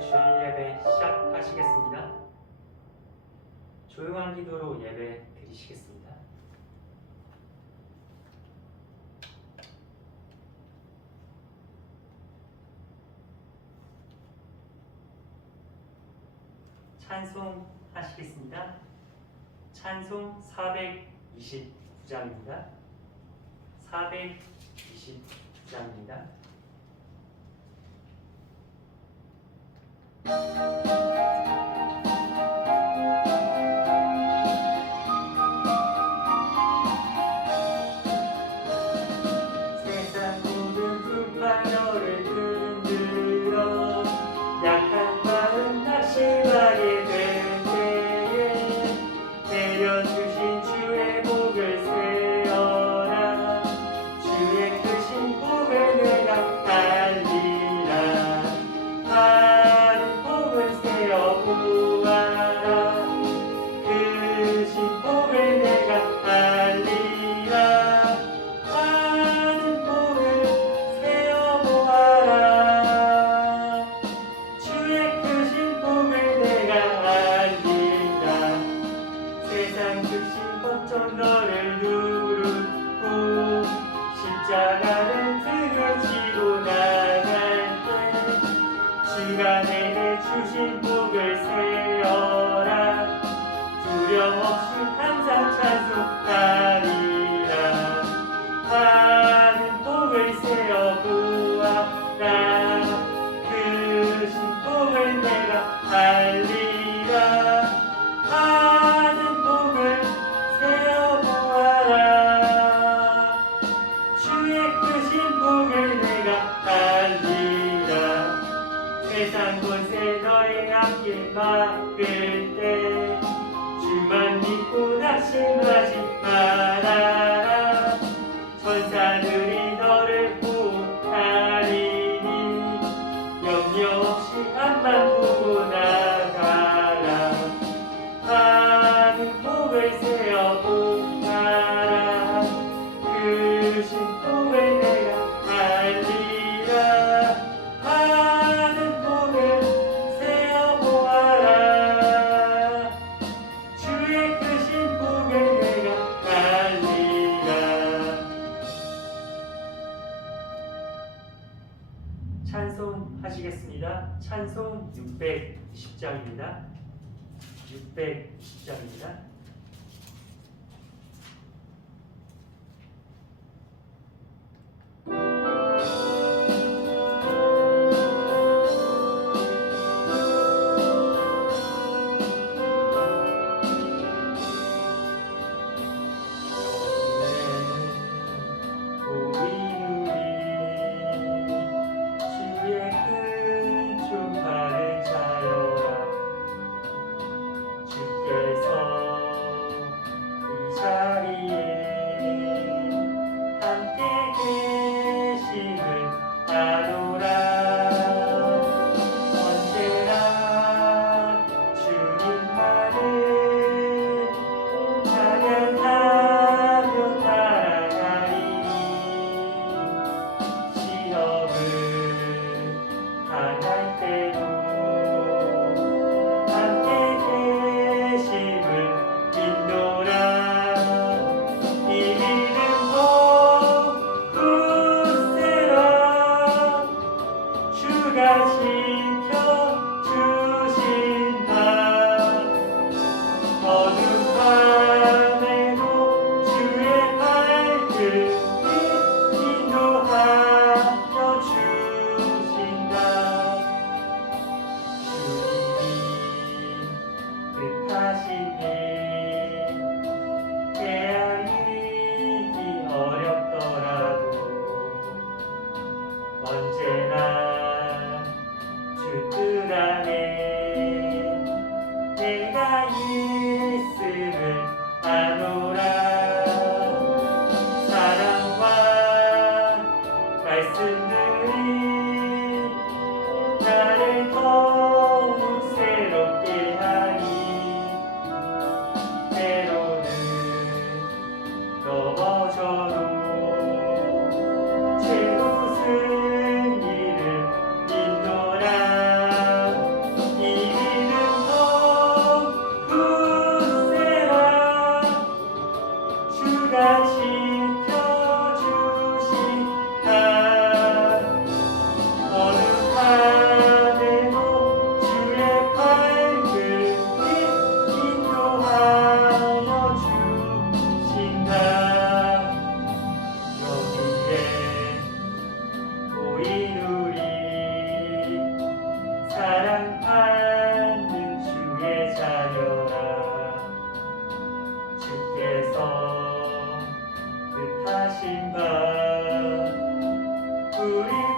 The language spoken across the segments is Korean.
주일 예배 시작하시겠습니다. 조용한 기도로 예배 드리시겠습니다. 찬송 하시겠습니다. 찬송 429장입니다. 429장입니다. 세상 모든 불판열을 흔들어 약한 마음 낙심하게 될 때에 내려주신 주의 복을 세어라. 주의 크신 복을 내가 알리라. 다른 복을 세어 보아라. 크신 복을 내가 알리라. 다른 복을 세어 보아라. 주의 크신 복을 내가 알리라. 세상 극심 걱정 너를 누르고 십자가를 등에 지고 나갈 때 주가 내게 주신 복을 세어라. 두려움 없이 항상 찬송하리라. 하는 복을 세어 보아라. 크신 복을 내가 알리라. 하는 복을 세어 보아라. 주의 크신 복을 내가 알리라. 세상 곳에 너의 앞길 막을 때 주만 믿고 낙심하지 말아라. 천사들이 너를 보호하리니 염려 없이 앞만 보고 나가라. 하는 복을 세어 보아라. 크신 복을 내가 알리라. 하는 복을 세어 보아라. 주의 크신 복을 내가 알리라. 찬송하시겠습니다. 찬송 620장입니다. 620장입니다. 새로 승리를 믿노라.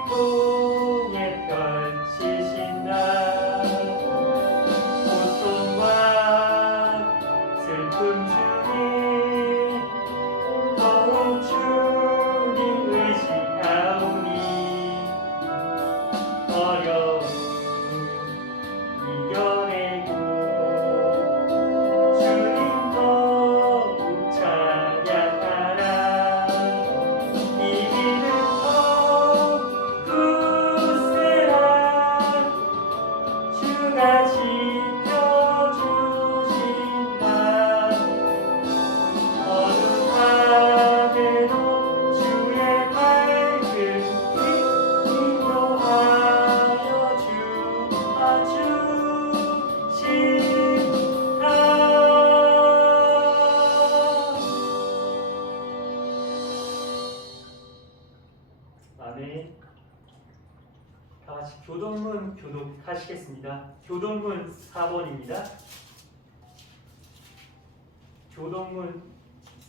공에 펼치신 날 고통과 슬픔 중에 더욱 주님 의지하오니 어려움 이겨내고 주님 더욱 찬양하라 이기는 더욱 굳세라 주가 지켜주신다 어둠 밤에도 주의 밝은 빛 인도하여 주시다 아멘. 다 같이 교동문 교독하시겠습니다. 교동문 4번입니다. 교동문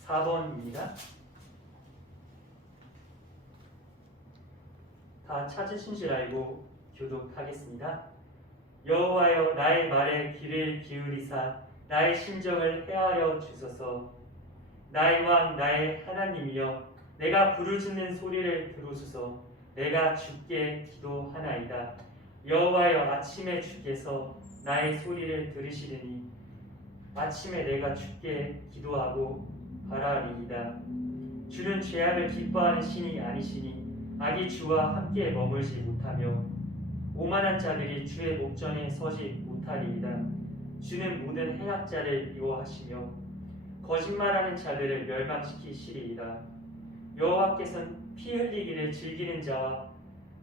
4번입니다. 다 찾으신 줄 알고 교독하겠습니다. 여호와여 나의 말에 귀를 기울이사 나의 심정을 헤아려 주소서. 나의 왕 나의 하나님이여 내가 부르짖는 소리를 들으소서. 내가 주께 기도하나이다. 여호와여 아침에 주께서 나의 소리를 들으시리니 아침에 내가 주께 기도하고 바라리이다. 주는 죄악을 기뻐하는 신이 아니시니 악이 주와 함께 머물지 못하며 오만한 자들이 주의 목전에 서지 못하리이다. 주는 모든 해악자를 미워하시며 거짓말하는 자들을 멸망시키시리이다. 여호와께서는 피 흘리기를 즐기는 자와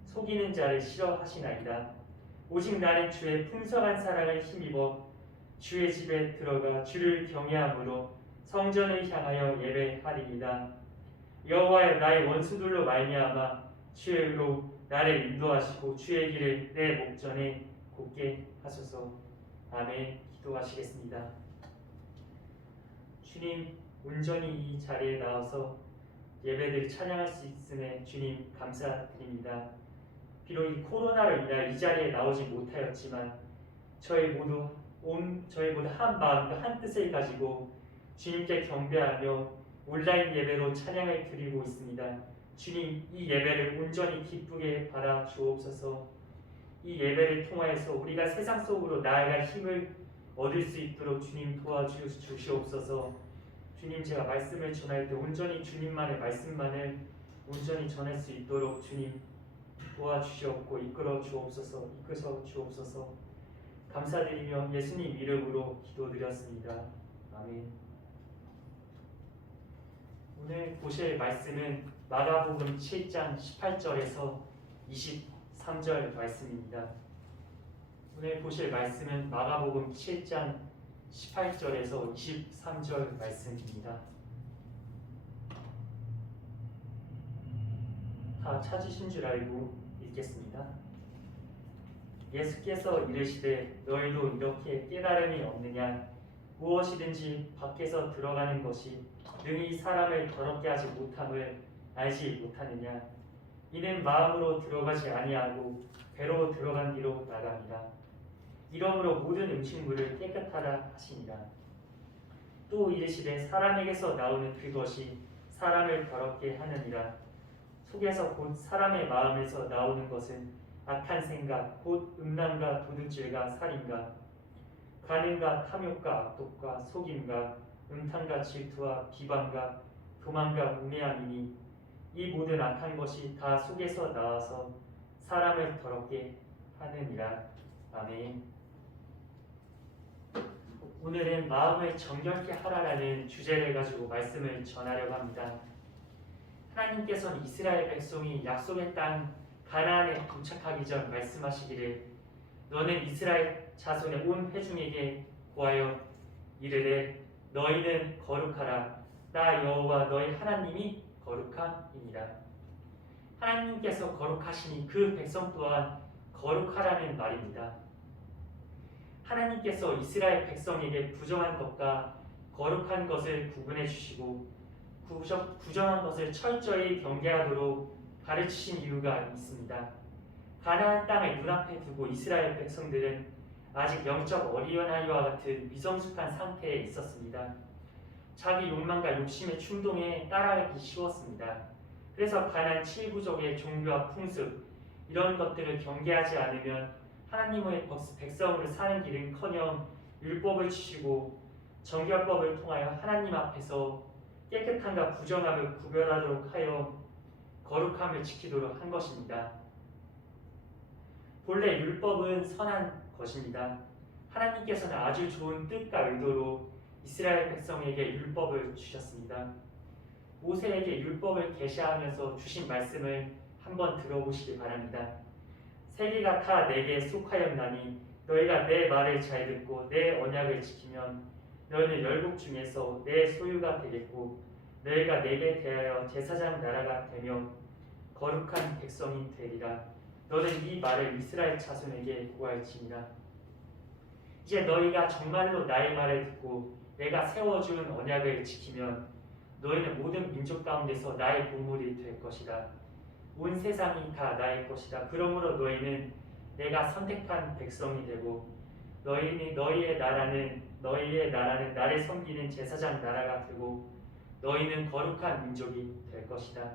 속이는 자를 싫어하시나이다. 오직 나는 주의 풍성한 사랑을 힘입어 주의 집에 들어가 주를 경외함으로 성전을 향하여 예배하리이다. 여호와여 나의 원수들로 말미암아 주의 의로 나를 인도하시고 주의 길을 내 목전에 곧게 하소서. 아멘. 기도하시겠습니다. 주님 온전히 이 자리에 나와서 예배를 찬양할 수 있음에 주님 감사드립니다. 비록 이 코로나로 인하여 이 자리에 나오지 못하였지만 저희 모두 한 마음과 한 뜻을 가지고 주님께 경배하며 온라인 예배로 찬양을 드리고 있습니다. 주님 이 예배를 온전히 기쁘게 받아 주옵소서. 이 예배를 통하여서 우리가 세상 속으로 나아갈 힘을 얻을 수 있도록 주님 도와주시옵소서. 주님 제가 말씀을 전할 때 온전히 주님만의 말씀만을 온전히 전할 수 있도록 주님 도와주시옵고 이끌어 주옵소서. 감사드리며 예수님 이름으로 기도드렸습니다. 아멘. 오늘 보실 말씀은 마가복음 7장 18절에서 23절 말씀입니다. 오늘 보실 말씀은 마가복음 7장 18절에서 23절 말씀입니다. 다 찾으신 줄 알고 읽겠습니다. 예수께서 이르시되 너희도 이렇게 깨달음이 없느냐? 무엇이든지 밖에서 들어가는 것이 능히 사람을 더럽게 하지 못함을 알지 못하느냐? 이는 마음으로 들어가지 아니하고 배로 들어간 뒤로 나갑니다. 이러므로 모든 음식물을 깨끗하라 하시니라. 또 이르시되 사람에게서 나오는 그것이 사람을 더럽게 하느니라. 속에서 곧 사람의 마음에서 나오는 것은 악한 생각, 곧 음란과 도둑질과 살인과 간음과 탐욕과 악독과 속임과 음탕과 질투와 비방과 교만과 우매함이니 이 모든 악한 것이 다 속에서 나와서 사람을 더럽게 하느니라. 아멘. 오늘은 마음을 정결케 하라라는 주제를 가지고 말씀을 전하려고 합니다. 하나님께서는 이스라엘 백성이 약속의 땅 가나안에 도착하기 전 말씀하시기를 너는 이스라엘 자손의 온 회중에게 고하여 이르되 너희는 거룩하라. 나 여호와 너희 하나님이 거룩함이니라. 하나님께서 거룩하시니 그 백성 또한 거룩하라는 말입니다. 하나님께서 이스라엘 백성에게 부정한 것과 거룩한 것을 구분해 주시고 부정한 것을 철저히 경계하도록 가르치신 이유가 있습니다. 가나안 땅을 눈앞에 두고 이스라엘 백성들은 아직 영적 어린아이와 같은 미성숙한 상태에 있었습니다. 자기 욕망과 욕심의 충동에 따라가기 쉬웠습니다. 그래서 가나안 7부족의 종교와 풍습 이런 것들을 경계하지 않으면 하나님의 백성으로 사는 길은커녕 율법을 지키고 정결법을 통하여 하나님 앞에서 깨끗함과 부정함을 구별하도록 하여 거룩함을 지키도록 한 것입니다. 본래 율법은 선한 것입니다. 하나님께서는 아주 좋은 뜻과 의도로 이스라엘 백성에게 율법을 주셨습니다. 모세에게 율법을 계시하면서 주신 말씀을 한번 들어보시기 바랍니다. 세계가 다 내게 속하였나니 너희가 내 말을 잘 듣고 내 언약을 지키면 너희는 열국 중에서 내 소유가 되겠고 너희가 내게 대하여 제사장 나라가 되며 거룩한 백성이 되리라. 너는 이 말을 이스라엘 자손에게 고할지니라. 이제 너희가 정말로 나의 말을 듣고 내가 세워준 언약을 지키면 너희는 모든 민족 가운데서 나의 보물이 될 것이다. 온 세상이 다 나의 것이다. 그러므로 너희는 내가 선택한 백성이 되고 너희의 나라는 나를 섬기는 제사장 나라가 되고 너희는 거룩한 민족이 될 것이다.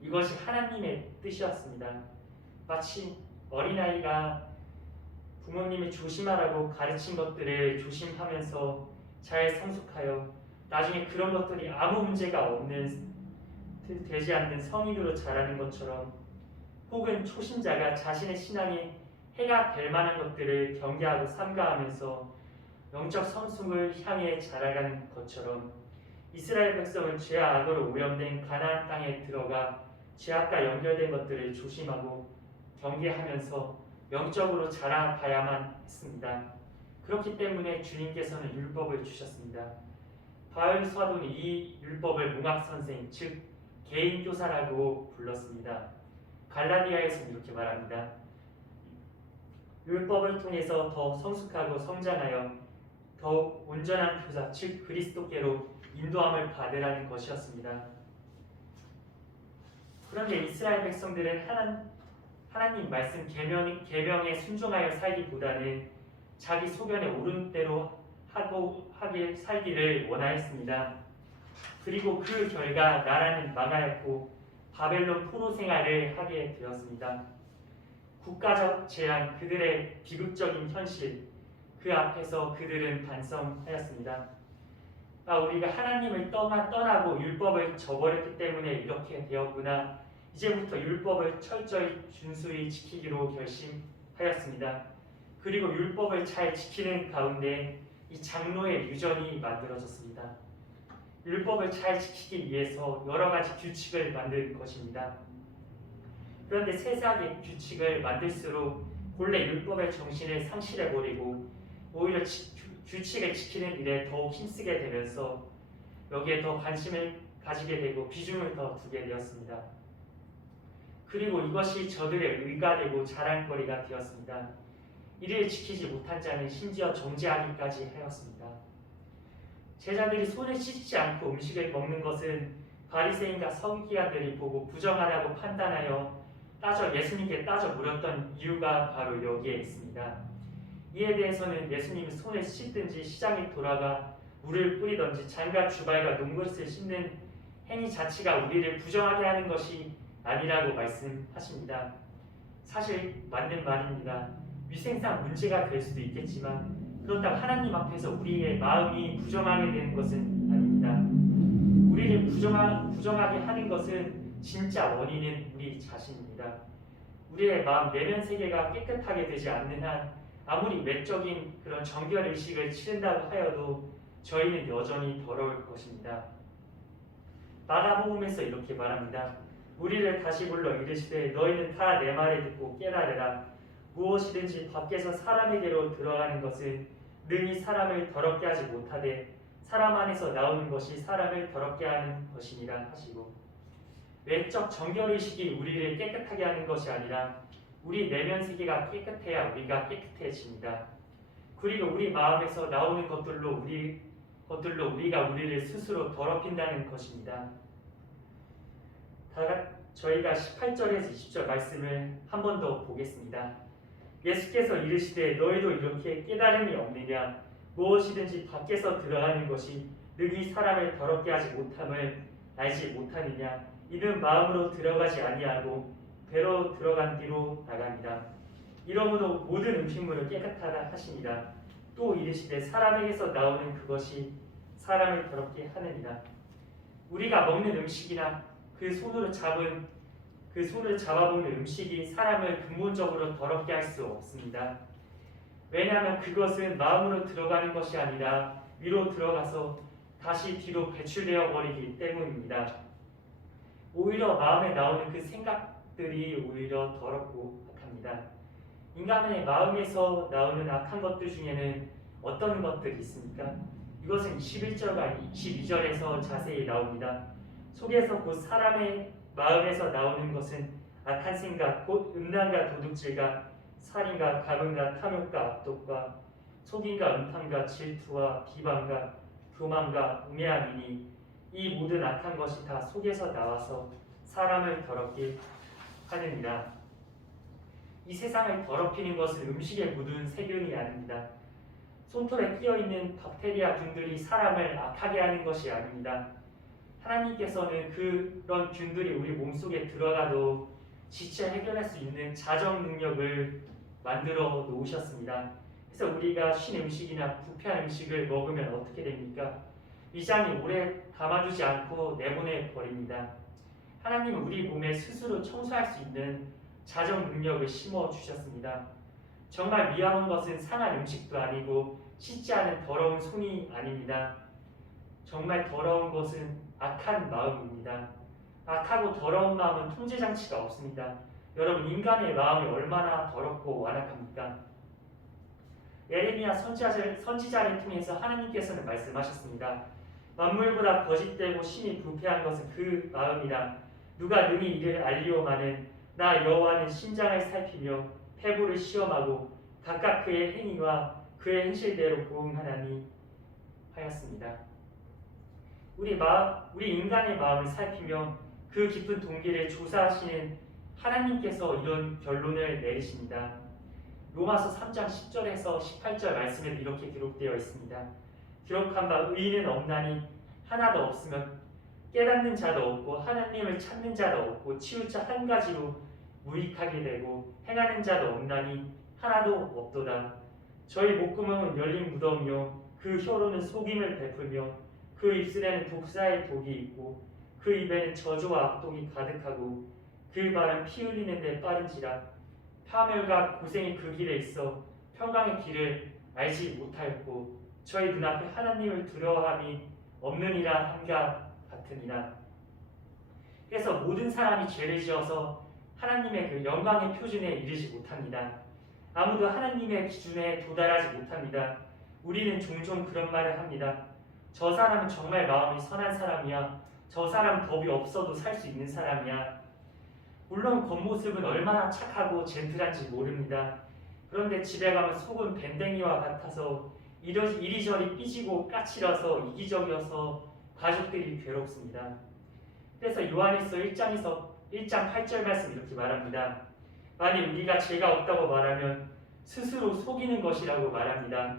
이것이 하나님의 뜻이었습니다. 마치 어린아이가 부모님이 조심하라고 가르친 것들을 조심하면서 잘 성숙하여 나중에 그런 것들이 아무 문제가 되지 않는 성인으로 자라는 것처럼, 혹은 초신자가 자신의 신앙에 해가 될 만한 것들을 경계하고 삼가하면서 영적 성숙을 향해 자라가는 것처럼 이스라엘 백성은 죄와 악으로 오염된 가나안 땅에 들어가 죄악과 연결된 것들을 조심하고 경계하면서 영적으로 자라가야만 했습니다. 그렇기 때문에 주님께서는 율법을 주셨습니다. 바울 사도는 이 율법을 몽학선생, 즉 개인교사라고 불렀습니다. 갈라디아에서는 이렇게 말합니다. 율법을 통해서 더 성숙하고 성장하여 더욱 온전한 교사, 즉 그리스도께로 인도함을 받으라는 것이었습니다. 그런데 이스라엘 백성들은 하나님 말씀 계명에 순종하여 살기보다는 자기 소견에 오른 대로 살기를 원하였습니다. 그리고 그 결과 나라는 망하였고 바벨론 포로 생활을 하게 되었습니다. 국가적 재앙, 그들의 비극적인 현실, 그 앞에서 그들은 반성하였습니다. 우리가 하나님을 떠나고 율법을 저버렸기 때문에 이렇게 되었구나. 이제부터 율법을 철저히 준수히 지키기로 결심하였습니다. 그리고 율법을 잘 지키는 가운데 이 장로의 유전이 만들어졌습니다. 율법을 잘 지키기 위해서 여러 가지 규칙을 만든 것입니다. 그런데 세상의 규칙을 만들수록 본래 율법의 정신을 상실해버리고 오히려 규칙을 지키는 일에 더욱 힘쓰게 되면서 여기에 더 관심을 가지게 되고 비중을 더 두게 되었습니다. 그리고 이것이 저들의 의가 되고 자랑거리가 되었습니다. 이를 지키지 못한 자는 심지어 정죄하기까지 하였습니다. 제자들이 손을 씻지 않고 음식을 먹는 것은 바리새인과 서기관들이 보고 부정하다고 판단하여 예수님께 따져 물었던 이유가 바로 여기에 있습니다. 이에 대해서는 예수님은 손을 씻든지 시장에 돌아가 물을 뿌리든지 잔과 주발과 농것을 씻는 행위 자체가 우리를 부정하게 하는 것이 아니라고 말씀하십니다. 사실 맞는 말입니다. 위생상 문제가 될 수도 있겠지만 그렇다고 하나님 앞에서 우리의 마음이 부정하게 되는 것은 아닙니다. 우리를 부정하게 하는 것은 진짜 원인은 우리 자신입니다. 우리의 마음 내면 세계가 깨끗하게 되지 않는 한 아무리 외적인 그런 정결 의식을 치른다고 하여도 저희는 여전히 더러울 것입니다. 마가복음에서 이렇게 말합니다. 우리를 다시 불러 이르시되 너희는 다 내 말을 듣고 깨달으라. 무엇이든지 밖에서 사람에게로 들어가는 것은 능히 사람을 더럽게 하지 못하되 사람 안에서 나오는 것이 사람을 더럽게 하는 것이니라 하시고, 외적 정결의식이 우리를 깨끗하게 하는 것이 아니라 우리 내면 세계가 깨끗해야 우리가 깨끗해집니다. 그리고 우리 마음에서 나오는 것들로 우리가 우리를 스스로 더럽힌다는 것입니다. 저희가 18절에서 20절 말씀을 한 번 더 보겠습니다. 예수께서 이르시되 너희도 이렇게 깨달음이 없느냐? 무엇이든지 밖에서 들어가는 것이 능히 사람을 더럽게 하지 못함을 알지 못하느냐? 이는 마음으로 들어가지 아니하고 배로 들어간 뒤로 나갑니다. 이러므로 모든 음식물을 깨끗하다 하시니라. 또 이르시되 사람에게서 나오는 그것이 사람을 더럽게 하느니라. 우리가 먹는 음식이나 그 손으로 잡아먹는 음식이 사람을 근본적으로 더럽게 할 수 없습니다. 왜냐하면 그것은 마음으로 들어가는 것이 아니라 위로 들어가서 다시 뒤로 배출되어 버리기 때문입니다. 오히려 마음에 나오는 그 생각들이 오히려 더럽고 악합니다. 인간의 마음에서 나오는 악한 것들 중에는 어떤 것들이 있습니까? 이것은 21절과 22절에서 자세히 나옵니다. 속에서 곧 사람의 마음에서 나오는 것은 악한 생각, 곧 음란과 도둑질과 살인과 가문과 탐욕과 악독과 속임과 음탕과 질투와 비방과 교만과 우매함이니 이 모든 악한 것이 다 속에서 나와서 사람을 더럽게 하느니라. 이 세상을 더럽히는 것은 음식에 묻은 세균이 아닙니다. 손톱에 끼어있는 박테리아 균들이 사람을 악하게 하는 것이 아닙니다. 하나님께서는 그런 균들이 우리 몸속에 들어가도 지체 해결할 수 있는 자정 능력을 만들어 놓으셨습니다. 그래서 우리가 쉰 음식이나 부패한 음식을 먹으면 어떻게 됩니까? 위장이 오래 담아두지 않고 내보내 버립니다. 하나님은 우리 몸에 스스로 청소할 수 있는 자정 능력을 심어 주셨습니다. 정말 위험한 것은 상한 음식도 아니고 씻지 않은 더러운 손이 아닙니다. 정말 더러운 것은 악한 마음입니다. 악하고 더러운 마음은 통제장치가 없습니다. 여러분, 인간의 마음이 얼마나 더럽고 완악합니까? 예레미야 선지자를 통해서 하나님께서는 말씀하셨습니다. 만물보다 거짓되고 심히 부패한 것은 그 마음이라. 누가 능히 이를 알리오마는 나 여호와는 심장을 살피며 폐부를 시험하고 각각 그의 행위와 그의 행실대로 보응하나니 하였습니다. 우리 인간의 마음을 살피며 그 깊은 동기를 조사하시는 하나님께서 이런 결론을 내리십니다. 로마서 3장 10절에서 18절 말씀에 이렇게 기록되어 있습니다. 기록한 바 의인은 없나니 하나도 없으며 깨닫는 자도 없고 하나님을 찾는 자도 없고 치울 자 한 가지로 무익하게 되고 행하는 자도 없나니 하나도 없도다. 저희 목구멍은 열린 무덤이요 그 혀로는 속임을 베풀며 그 입술에는 독사의 독이 있고 그 입에는 저주와 악독이 가득하고 그 발은 피 흘리는 데 빠른지라. 파멸과 고생이 그 길에 있어 평강의 길을 알지 못하였고 저희 눈앞에 하나님을 두려워함이 없느니라 함과 같으니라. 그래서 모든 사람이 죄를 지어서 하나님의 그 영광의 표준에 이르지 못합니다. 아무도 하나님의 기준에 도달하지 못합니다. 우리는 종종 그런 말을 합니다. 저 사람은 정말 마음이 선한 사람이야. 저 사람 법이 없어도 살 수 있는 사람이야. 물론 겉모습은 얼마나 착하고 젠틀한지 모릅니다. 그런데 집에 가면 속은 밴댕이와 같아서 이리저리 삐지고 까칠어서 이기적이어서 가족들이 괴롭습니다. 그래서 요한일서 1장 8절 말씀 이렇게 말합니다. 만일 우리가 죄가 없다고 말하면 스스로 속이는 것이라고 말합니다.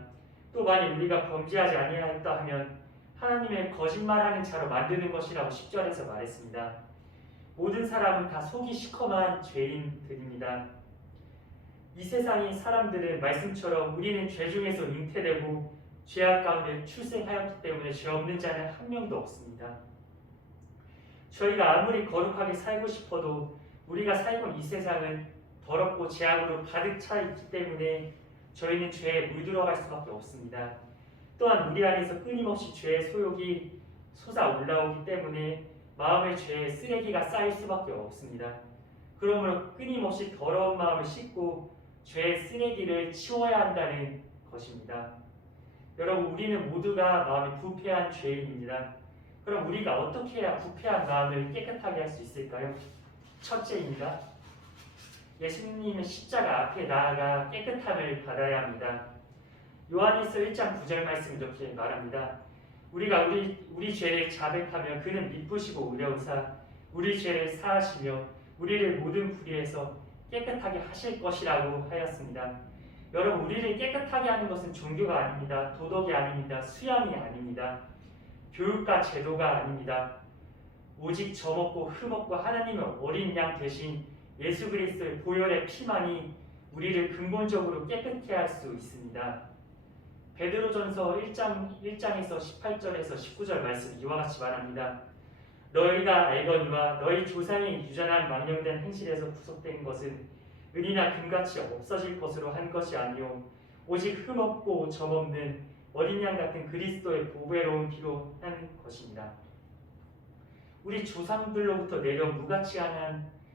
또 만일 우리가 범죄하지 아니하였다 하면 하나님의 거짓말하는 자로 만드는 것이라고 10절에서 말했습니다. 모든 사람은 다 속이 시커먼 죄인들입니다. 이 세상의 사람들은 말씀처럼 우리는 죄 중에서 잉태되고 죄악 가운데 출생하였기 때문에 죄 없는 자는 한 명도 없습니다. 저희가 아무리 거룩하게 살고 싶어도 우리가 살고 있는 이 세상은 더럽고 죄악으로 가득 차 있기 때문에 저희는 죄에 물들어갈 수밖에 없습니다. 또한 우리 안에서 끊임없이 죄의 소욕이 솟아올라오기 때문에 마음의 죄의 쓰레기가 쌓일 수밖에 없습니다. 그러므로 끊임없이 더러운 마음을 씻고 죄의 쓰레기를 치워야 한다는 것입니다. 여러분, 우리는 모두가 마음이 부패한 죄인입니다. 그럼 우리가 어떻게 해야 부패한 마음을 깨끗하게 할 수 있을까요? 첫째입니다. 예수님의 십자가 앞에 나아가 깨끗함을 받아야 합니다. 요한일서 1장 9절 말씀 이렇게 말합니다. 우리가 우리 죄를 자백하며 그는 미쁘시고 의로우사 우리 죄를 사하시며 우리를 모든 불의에서 깨끗하게 하실 것이라고 하였습니다. 여러분, 우리를 깨끗하게 하는 것은 종교가 아닙니다. 도덕이 아닙니다. 수양이 아닙니다. 교육과 제도가 아닙니다. 오직 젖먹고 흠없고 하나님의 어린 양 대신 예수 그리스도의 보혈의 피만이 우리를 근본적으로 깨끗게 할 수 있습니다. 베드로전서 1장에서 18절에서 19절 말씀 이와 같이 말합니다. 너희가 알거니와 너희 조상의 유전한 망령된 행실에서 구속된 것은 은이나 금같이 없어질 것으로 한 것이 아니요 오직 흠없고 점없는 어린 양 같은 그리스도의 보배로운 피로 한 것입니다. 우리 조상들로부터 내려온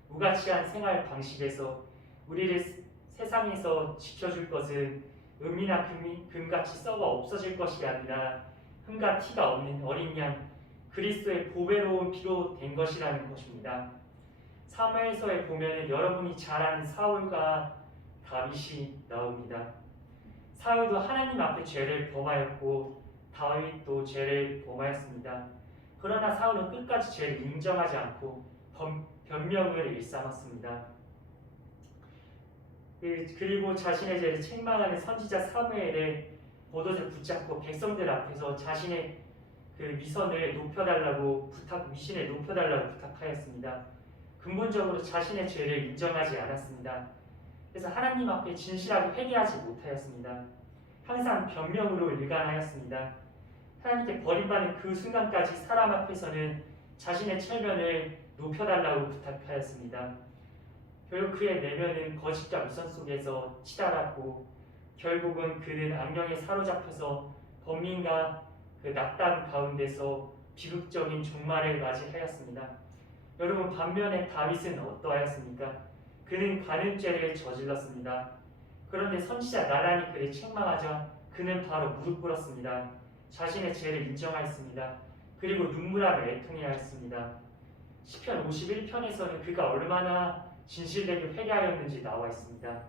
무가치한 생활 방식에서 우리를 세상에서 지켜줄 것은 은이나 금같이 썩어 없어질 것이 아니라 흠과 티가 없는 어린 양 그리스도의 보배로운 피로 된 것이라는 것입니다. 사무엘서에 보면 여러분이 잘 아는 사울과 다윗이 나옵니다. 사울도 하나님 앞에 죄를 범하였고 다윗도 죄를 범하였습니다. 그러나 사울은 끝까지 죄를 인정하지 않고 변명을 일삼았습니다. 그리고 자신의 죄를 책망하는 선지자 사무엘의 겉옷을 붙잡고 백성들 앞에서 자신의 그 위신을 높여달라고 부탁하였습니다. 근본적으로 자신의 죄를 인정하지 않았습니다. 그래서 하나님 앞에 진실하게 회개하지 못하였습니다. 항상 변명으로 일관하였습니다. 하나님께 버림받는 그 순간까지 사람 앞에서는 자신의 체면을 높여달라고 부탁하였습니다. 결국 그의 내면은 거짓과 위선 속에서 치달았고 결국은 그는 악령에 사로잡혀서 범민과 그 낙담 가운데서 비극적인 종말을 맞이하였습니다. 여러분, 반면에 다윗은 어떠하였습니까? 그는 간음죄를 저질렀습니다. 그런데 선지자 나단이 그를 책망하자 그는 바로 무릎 꿇었습니다. 자신의 죄를 인정하였습니다. 그리고 눈물하며 애통해하였습니다. 시편 51편에서는 그가 얼마나 진실되게 회개하였는지 나와 있습니다.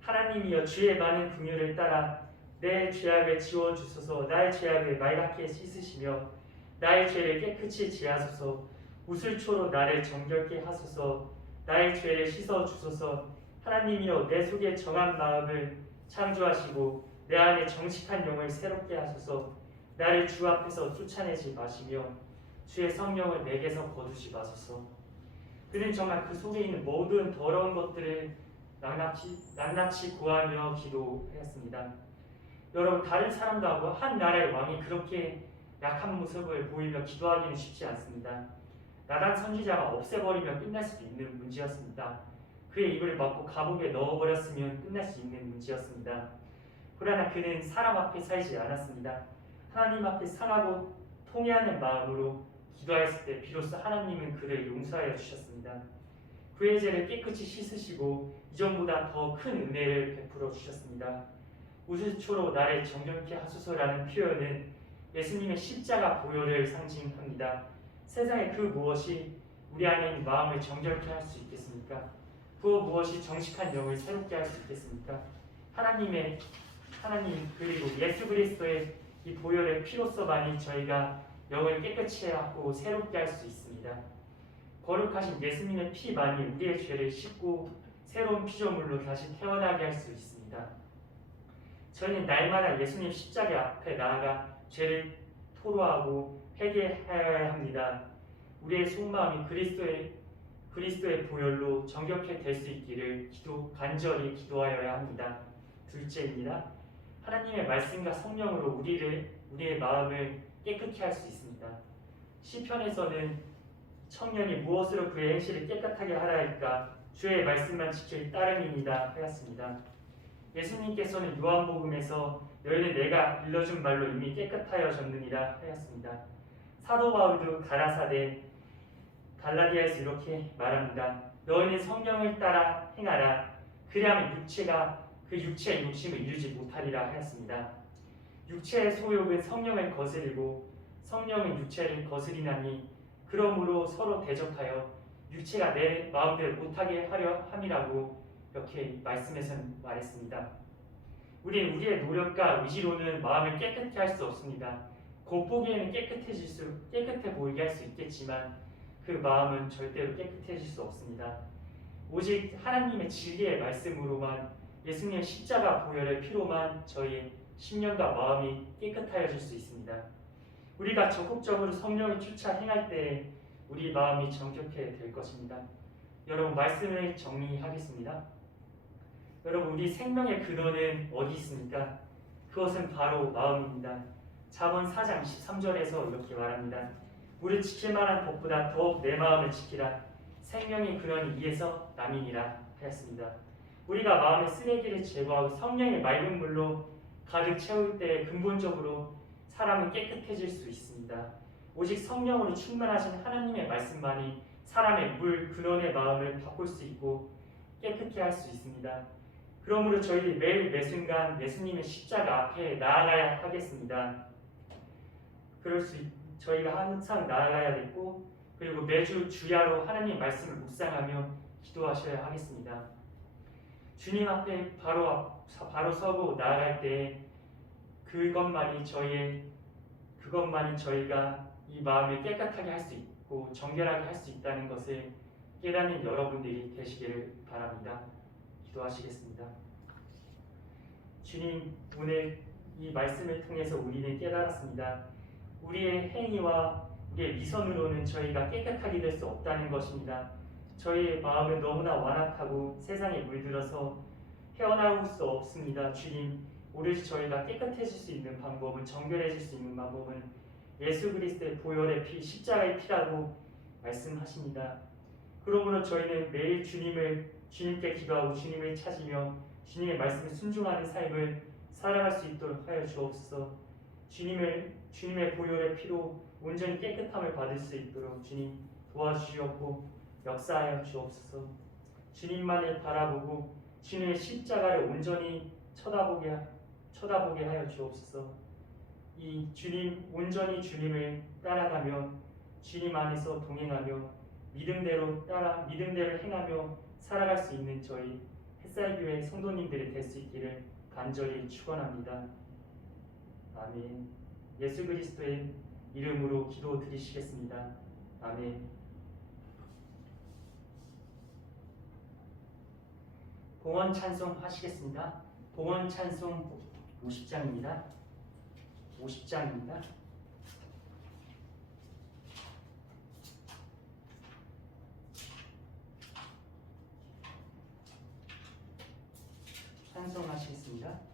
하나님이여 주의 많은 긍휼을 따라 내 죄악을 지워주소서. 나의 죄악을 말갛게 씻으시며 나의 죄를 깨끗이 제하소서. 우슬초로 나를 정결케 하소서. 나의 죄를 씻어주소서. 하나님이여 내 속에 정한 마음을 창조하시고 내 안에 정직한 영을 새롭게 하소서. 나를 주 앞에서 쫓아내지 마시며 주의 성령을 내게서 거두지 마소서. 그는 정말 그 속에 있는 모든 더러운 것들을 낱낱이 구하며 기도했습니다. 여러분, 다른 사람들하고 한 나라의 왕이 그렇게 약한 모습을 보이며 기도하기는 쉽지 않습니다. 나단 선지자가 없애버리면 끝날 수도 있는 문제였습니다. 그의 입을 막고 감옥에 넣어버렸으면 끝날 수 있는 문제였습니다. 그러나 그는 사람 앞에 살지 않았습니다. 하나님 앞에 상하고 통회하는 마음으로 기도하였을 때 비로소 하나님은 그를 용서하여 주셨습니다. 그의 죄를 깨끗이 씻으시고 이전보다 더 큰 은혜를 베풀어 주셨습니다. 우슬초로 나를 정결케 하소서라는 표현은 예수님의 십자가 보혈을 상징합니다. 세상에 그 무엇이 우리 안에 있는 마음을 정결케 할 수 있겠습니까? 그 무엇이 정직한 영을 새롭게 할 수 있겠습니까? 하나님 그리고 예수 그리스도의 이 보혈의 피로서만이 저희가 영을 깨끗이 하고 새롭게 할 수 있습니다. 거룩하신 예수님의 피만이 우리의 죄를 씻고 새로운 피조물로 다시 태어나게 할 수 있습니다. 저희는 날마다 예수님 십자가 앞에 나아가 죄를 토로하고 회개해야 합니다. 우리의 속마음이 그리스도의 보혈로 정결케 될 수 있기를 간절히 기도하여야 합니다. 둘째입니다. 하나님의 말씀과 성령으로 우리의 마음을 깨끗게 할 수 있습니다. 시편에서는 청년이 무엇으로 그의 행실을 깨끗하게 하라니까 주의 말씀만 지킬 따름이니이다 하였습니다. 예수님께서는 요한복음에서 너희는 내가 일러준 말로 이미 깨끗하여졌느니라 하였습니다. 사도 바울도 가라사대 갈라디아에서 이렇게 말합니다. 너희는 성령을 따라 행하라. 그리하면 육체가 그 육체의 욕심을 이루지 못하리라 하였습니다. 육체의 소욕은 성령을 거스리고 성령은 육체를 거스리나니 그러므로 서로 대적하여 육체가 내 마음대로 못하게 하려 함이라고 이렇게 말씀에서는 말했습니다. 우리는 우리의 노력과 의지로는 마음을 깨끗게 할 수 없습니다. 겉보기에는 깨끗해 보이게 할 수 있겠지만 그 마음은 절대로 깨끗해질 수 없습니다. 오직 하나님의 진리의 말씀으로만, 예수님의 십자가 보혈의 피로만 저희의 심령과 마음이 깨끗하여질 수 있습니다. 우리가 적극적으로 성령을 쫓아 행할 때에 우리 마음이 정결케 될 것입니다. 여러분, 말씀을 정리하겠습니다. 여러분, 우리 생명의 근원은 어디 있습니까? 그것은 바로 마음입니다. 잠언 4장 13절에서 이렇게 말합니다. 우리 지킬 만한 법보다 더욱 내 마음을 지키라. 생명의 근원이 이에서 남이니라 하였습니다. 우리가 마음의 쓰레기를 제거하고 성령의 맑은 물로 가득 채울 때 근본적으로 사람은 깨끗해질 수 있습니다. 오직 성령으로 충만하신 하나님의 말씀만이 사람의 물 근원의 마음을 바꿀 수 있고 깨끗게 할 수 있습니다. 그러므로 저희들이 매일 매순간 예수님의 십자가 앞에 나아가야 하겠습니다. 저희가 항상 나아가야겠고, 그리고 매주 주야로 하나님 말씀을 묵상하며 기도하셔야 하겠습니다. 주님 앞에 바로 서고 나아갈 때 그것만이 저희가 이 마음을 깨끗하게 할 수 있고 정결하게 할 수 있다는 것을 깨닫는 여러분들이 되시기를 바랍니다. 기도하시겠습니다. 주님, 오늘 이 말씀을 통해서 우리는 깨달았습니다. 우리의 행위와 우리의 미선으로는 저희가 깨끗하게 될 수 없다는 것입니다. 저희의 마음은 너무나 완악하고 세상에 물들어서 헤어나올 수 없습니다. 주님, 오로지 저희가 깨끗해질 수 있는 방법은, 정결해질 수 있는 방법은 예수 그리스도의 보혈의 피, 십자가의 피라고 말씀하십니다. 그러므로 저희는 매일 주님께 기도하고 주님을 찾으며 주님의 말씀에 순종하는 삶을 살아갈 수 있도록 하여 주옵소서. 주님의 보혈의 피로 온전히 깨끗함을 받을 수 있도록 주님 도와주시옵고 역사하여 주옵소서. 주님만을 바라보고 주님의 십자가를 온전히 쳐다보게 하여 주옵소서. 이 온전히 주님을 따라가며 주님 안에서 동행하며 믿음대로 행하며 살아갈 수 있는 저희 햇살교회 성도님들이 될 수 있기를 간절히 축원합니다. 아멘. 예수 그리스도의 이름으로 기도드리시겠습니다. 아멘. 봉헌 찬송 하시겠습니다. 봉헌 찬송 50장입니다. 50장입니다. 찬송하시겠습니다.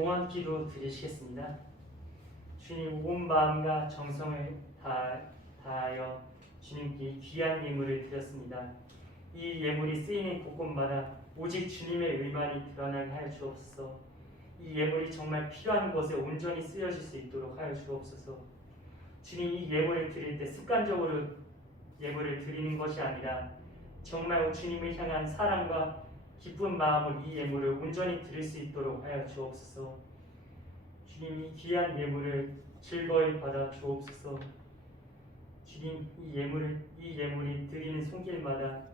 봉헌 기도 드리시겠습니다. 주님, 온 마음과 정성을 다하여 주님께 귀한 예물을 드렸습니다. 이 예물이 쓰이는 곳곳마다 오직 주님의 의만이 드러나게 하여 주옵소서. 이 예물이 정말 필요한 것에 온전히 쓰여질 수 있도록 하여 주옵소서. 주님, 이 예물을 드릴 때 습관적으로 예물을 드리는 것이 아니라 정말 주님을 향한 사랑과 기쁜 마음으로 이 예물을 온전히 드릴 수 있도록 하여 주옵소서. 주님이 귀한 예물을 즐거이 받아 주옵소서. 주님, 이 예물이 드리는 손길마다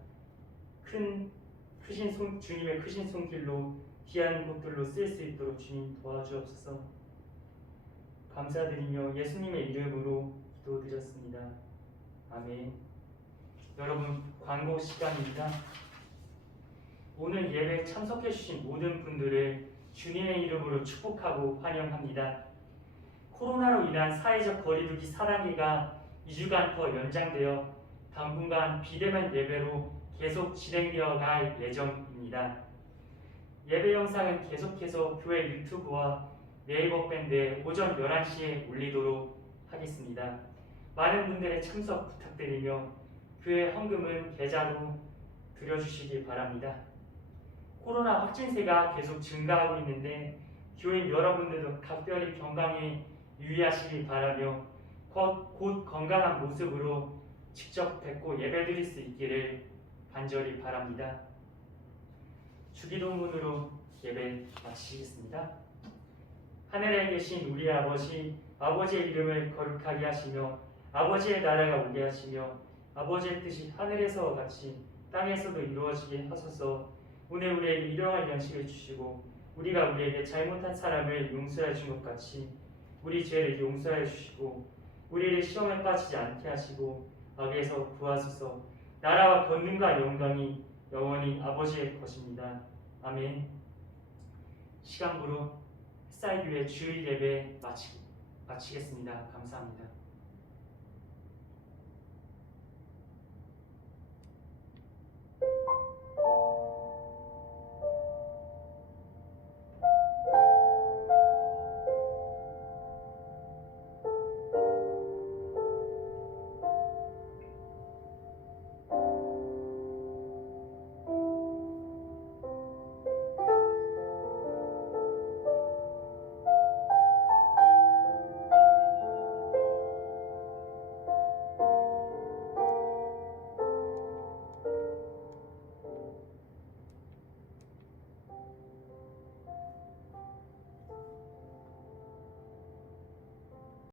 주님의 크신 손길로 귀한 곳들로 쓰일 수 있도록 주님 도와주옵소서. 감사드리며 예수님의 이름으로 기도드렸습니다. 아멘. 여러분, 광고 시간입니다. 오늘 예배에 참석해 주신 모든 분들을 주님의 이름으로 축복하고 환영합니다. 코로나로 인한 사회적 거리두기 4단계가 2주간 더 연장되어 당분간 비대면 예배로 계속 진행되어 갈 예정입니다. 예배 영상은 계속해서 교회 유튜브와 네이버 밴드에 오전 11시에 올리도록 하겠습니다. 많은 분들의 참석 부탁드리며 교회 헌금은 계좌로 드려주시기 바랍니다. 코로나 확진세가 계속 증가하고 있는데 교인 여러분들도 각별히 건강에 유의하시기 바라며 곧 건강한 모습으로 직접 뵙고 예배드릴 수 있기를 간절히 바랍니다. 주기도문으로 예배 마치겠습니다. 하늘에 계신 우리 아버지, 아버지의 이름을 거룩하게 하시며 아버지의 나라가 오게 하시며 아버지의 뜻이 하늘에서와 같이 땅에서도 이루어지게 하소서. 오늘 우리에게 일용할 양식을 주시고 우리가 우리에게 잘못한 사람을 용서해 준 것 같이 우리 죄를 용서해 주시고 우리를 시험에 빠지지 않게 하시고 악에서 구하소서. 나라와 권능과 영광이 영원히 아버지의 것입니다. 아멘. 시간부로 햇살교회 주일 예배 마치겠습니다. 감사합니다.